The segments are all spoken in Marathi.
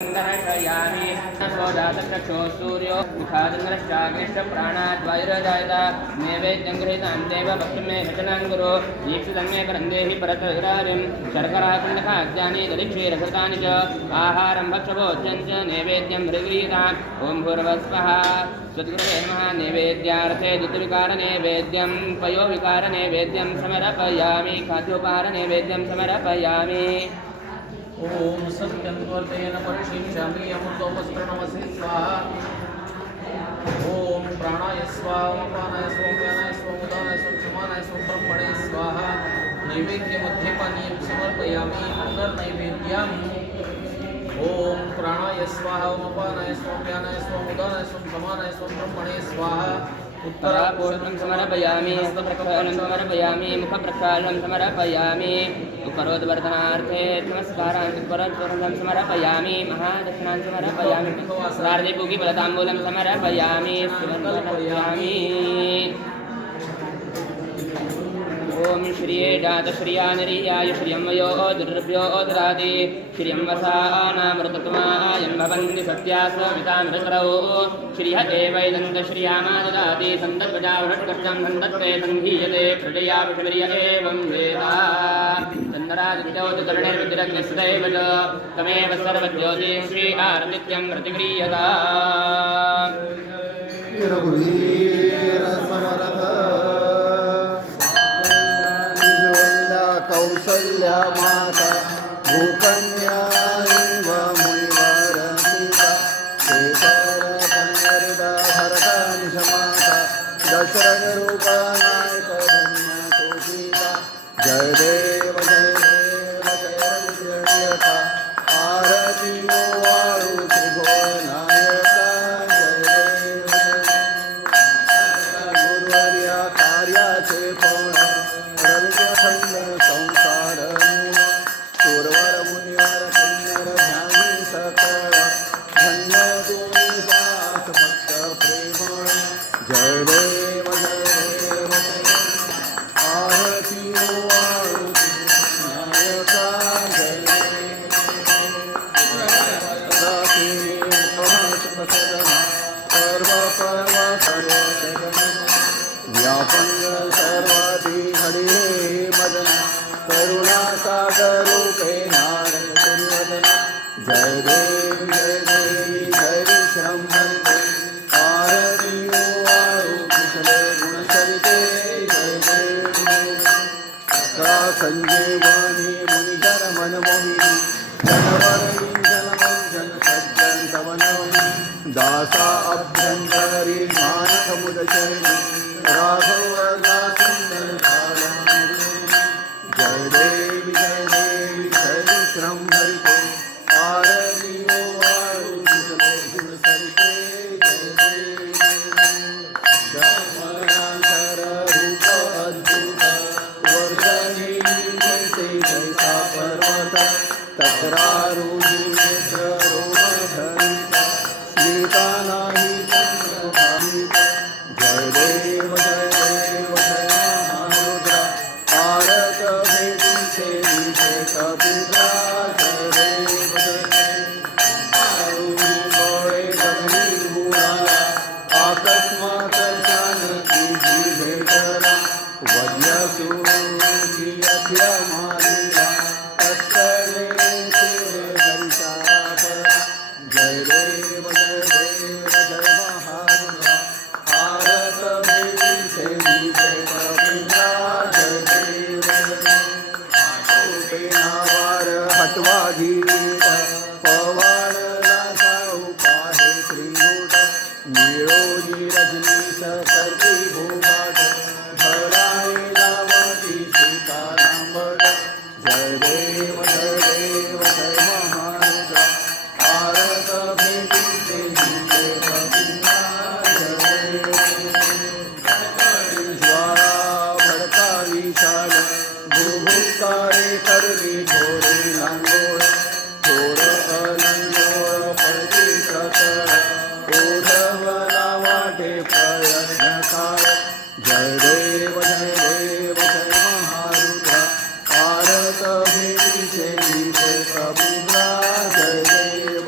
यामी सोदातक्षो सूर्यो मुखादङ्ग्रश्चाग्निश्च प्राणाद्वैरजायत नैवेद्यं गृहीतां देव भक्तिं मे घटनां गुरु दीक्षितं मे परन्देहि परतराजं शर्कराखण्डखाद्यानि दरिक्षीरघृतानि च आहारं भक्षभोज्यं च नैवेद्यं गृहीताम् ॐ भूर्भुवस्वः सद्गुरुवे नमः नैवेद्यार्थे द्युतिविकारनैवेद्यं पयोविकारनैवेद्यं समर्पयामि खाद्योपहारनैवेद्यं समर्पयामि ओम सत्यं वर्तेन परिशिष्यामि अमृतोपस्प्रणमसि स्वाहा ओम प्राणाय स्वाहा ओम प्राणाय स्वाहा व्यानाय स्वाहा उदानाय स्वाहा समानाय स्वाहा ब्रह्मणे स्वाहा नैवेद्यमध्ये पानीयं समर्पयामि पुनर्नैवेद्यम् ओम प्राणाय स्वाहा ओम प्राणाय स्वाहा व्यानाय स्वाहा उदानाय स्वाहा समानाय स्वाहा ब्रह्मणे स्वाहा उत्तरापूर्णं समर्पयामि हस्तप्रक्षालनं समर्पयामि मुखप्रक्षालनं समर्पयामि उपरोधवर्धनार्थे नमस्कारान् उपरोधवर्धनं समर्पयामि महादक्षिणान् समर्पयामि प्रार्थिपूगिफलताम्बूलं समर्पयामि समर्पयामि ओम श्रिये जातश्रियानिर्याय श्रियं वयो दुर्भ्यो ददाति श्रियं वसानामृतत्वायं भवन्ति सत्यास्वमितामृतरौ श्रियः एवैदन्तश्रियामा ददाति सन्दर्भजावषट्कर्षं सन्दत्ते सङ्घीयते प्रजया विषवर्य एवं वेदा चन्द्रादित्योतरणैर्विद्रग्निस्तैव च तमेव सर्वज्योतिः श्री आरनित्यं प्रतिगृह्यता कौसल्या माता भूकन्या इव मुनिवरसिता शेखरकन्यरिदा भरतानिशमाता दशरथरूपनायक धन्यतोषिता जय देव जयता आरती वाळू त्रिभुवनायका जय देव गुरुवर्या कार्याचे फळ रविखंड संसार सुरवर मुनिवर किन्नर ध्यानी सकळ धन्य तुम्ही दास भक्त प्रेमळ जय देव आरती वाळू नायका जय सर्व पर्व सर्व व्यापंग सर्वाधी हरे मदन करुणा सागर रूपे नारायण सुरवदन जय देव जय देवी जय विश्रम हरिते आरती वाळू कुशले गुणचरिते जय देव का संजीवनी मुनिजन मनमोहिनी जनवरणी जनमंजन सज्जन सवनवनी दासा अभ्यंतरी मानस मुदचरणी राघव सुंदर जय देवी जय विश्रम हरिते आरती वाळू कुशले गुणचरिते जय देव रूप अद्भुत वर्धनी जैसे जैसा पर्वत तक्रारूढी नेत्र रोमधरित स्मिता नाही जय देव जय महारुद्रा तारक भेटीचे विषय कपिला जय देव गोळे गगनी भुवाला अकस्मात जानकी जी भेटला वज्रसूची अख्या मारिला तत्सरे हरिचा जय देव जय महारुद्रा आरत भेटीचे विषय कपिला जय देव नावार हटवा गीत पवार उपाहे त्रिगुट निरोजी रजनीश करती भूभाट भराई लावती सीतारामट जय देव जय महारुद्रा आरत भेटीचे विषय कपिला जय ज्वाळा भडका विशाल भूभुकारे करवी घोरे लांगोळ थोर अलंगोळ पडती सकळ ओढवला वाटे प्रयत्न काळ जय देव जय महारुद्रा आरत भेटीचे विषय कपिला जय देव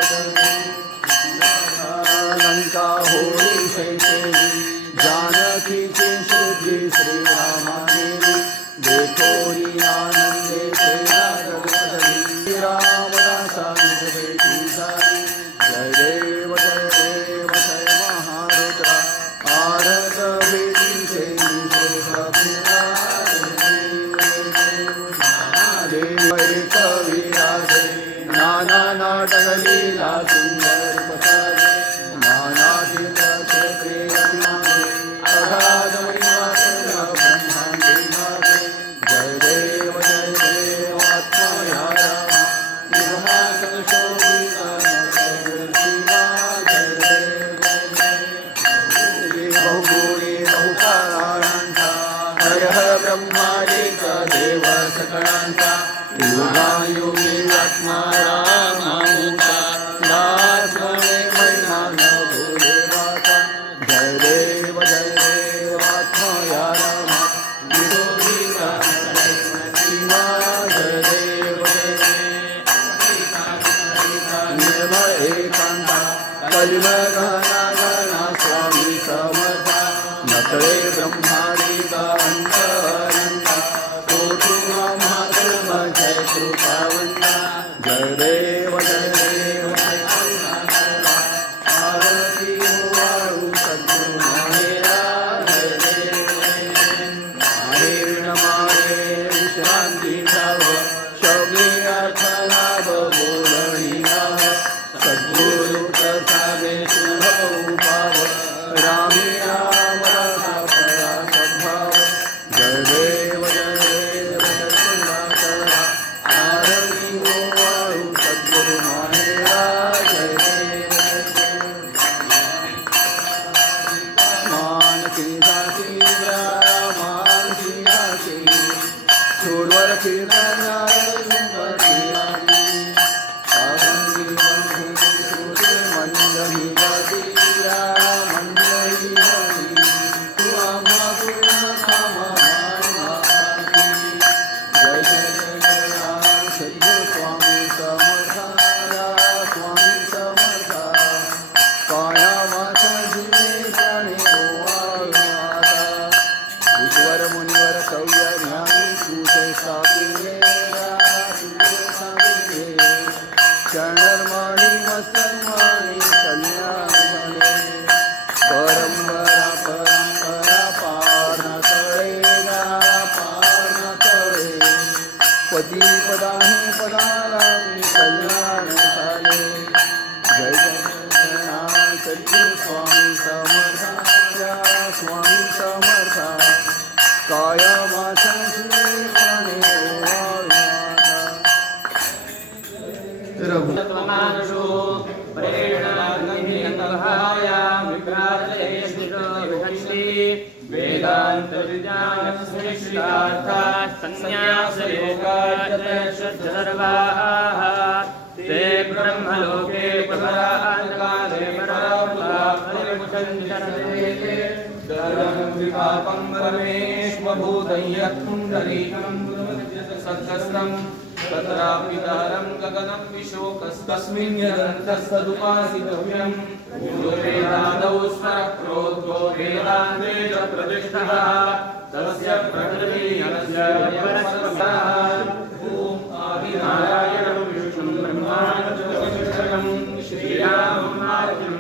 लंका होरी शैशेवी जानकीची श्रुती श्रीरामादेवी देखोरी आनंदे तेरा जगदली रामदासांची भेटी झाली जय देव जय महारुद्रा आरत भेटीचे देव एक विराजे नाना नाटक लीला सुंदर पसारे नाना क्षेत्रे अभिमाने अगाध महिमा ब्रह्मांडे नाथे जय देव आत्मया रामा निर्माण शोभिता शिवा जय देव बहुगुणी बहुकारांचा हर हर ब्रह्माजीचा देव सकळांचा युगायुगी आत्मा रामाचा दास म्हणे महिमा न भूदेवाचा जय देव आत्मया रामा निरोगीचा शिवा जय देव निर्मळ एकांता कलिमल घना घना स्वामी समर्था नकळे ब्रह्मादिका अंतरंगा जय कृपावंता जय देव आरती वाळू सद्गुरु माहेरा जय देव माहे विश्रांती जाव शमी अर्थ लाभ बोलणी गाव सद्गुरु प्रसादे शुभ उपाव रामी राम रसा परा सद्भाव जय देव आरती वाळू सद्गुरु माहेरा जय देव मानसी दासी मानसी दासी छोडवर फिरणाऱ्या मंदही गाती मंदही गाती तू आम्हा पूर्ण कामा जय स्वामी समर्था स्वामी समर्था काया वाचा जीवे ईश्वर मुनिवर कव्य ज्ञानी तुझे सापिले चरणर्माणी मस्तर्माणी कल्याण झाले परंपरा परंपरा पार न कळेगा पार न कळे पदी पदाही पदारामी कल्याण झाले जय जय सद्गुरु स्वामी समर्था स्वामी समर्था काया माशाची रघुनाथो प्रेरणा विभ्राजयेषु विभक्ति वेदांत विज्ञान श्रेष्ठार्थ संन्यास योगार्थ ते ब्रह्मलोके पराकाले परामुचन्ते दरं परमेश्वभूतं यत्पुण्डरीकं सद्गस्तं तत्रापितारं गगनं विशोकस्तस्मिन् यदन्तस्तदुपासितव्यं यो वेदादौ स्वरक्रोधो वेदान्ते च प्रतिष्ठः तस्य प्रकृतिरस्य परस्परः ॐ आदिनारायणं विष्णुं ब्रह्माण्डं श्रीरामं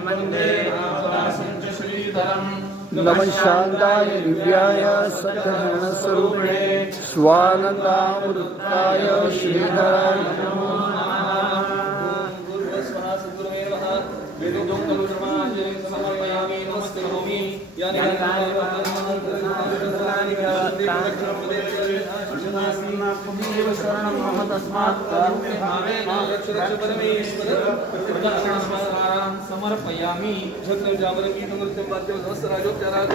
वन्दे रामदासं च श्रीधरम् नमः शांताय दिव्याय सत्कर्णस्वरूपिणे स्वानंदामृताय श्रीधराय नमो शरणं मम तस्मात् समर्पयामि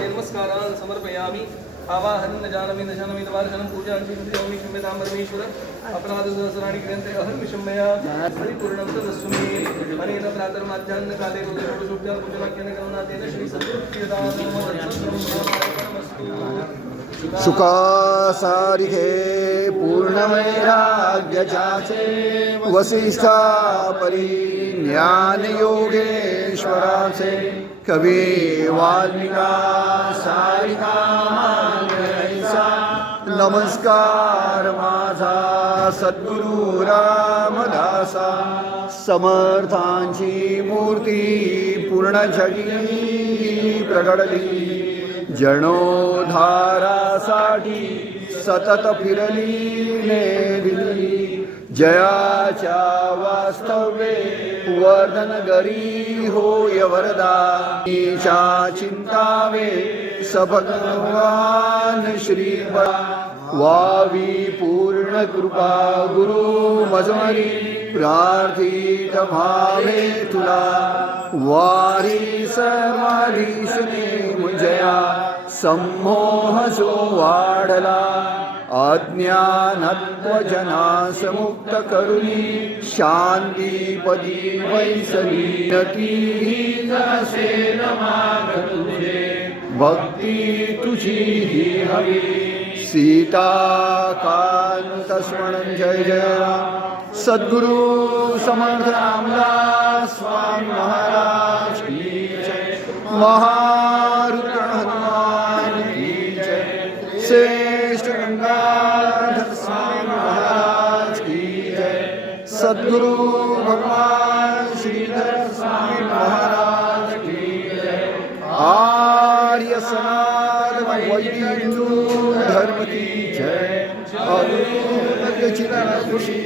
नमस्कारान् समर्पयामि आवाहन न जानमि द्वारजनं पूजां चिन्तयामि क्षम्यतां परमेश्वर अपराधसहस्राणि क्रियन्ते अहं विषम्मया परिपूर्णं तदस्मि अनेन प्रातर्माध्याह्नकाले षोडशोपचार पूजनाख्येन करुणातेन श्री सद्गुरुप्रियदानमस्तु सुखासारिखे पूर्णवैराग्यजाचे वसिष्ठा परी ज्ञानयोगेश्वरादिदेवता ज्ञानेश्वराचे कवी वाल्मिका सारिका मागैसा नमस्कार माझा सद्गुरु रामदासा समर्थांची मूर्ती पूर्ण जगी प्रगडली जनोद्धारासाठी सतत फिरली नेली जयाच्या वास्तव्ये वर्धन गरी होय वरदा ईशा चिंतावे सभगवान श्री वावी पूर्ण कृपा गुरु मजमरी प्रार्थित भावे तुला वारी समाधीशने मुजया संमोह जो वाढला अज्ञानत्वजनास मुक्त करुणी शांतीपदी वैसली नती असेल माग तुझे भक्ती तुझी ही हवी सीता कांत स्मरण जय जय राम सद्गुरु समर्थ रामदास स्वामी महाराज की जय महारुद्र हनुमान की जय श्रेष्ठ गंगाधर स्वामी महाराज की जय सद्गुरु भगवान श्रीधर स्वामी महाराज की जय आर्य सनातन वैदिक हिंदू धर्म की जय अद्भुत चिन्ह खुशी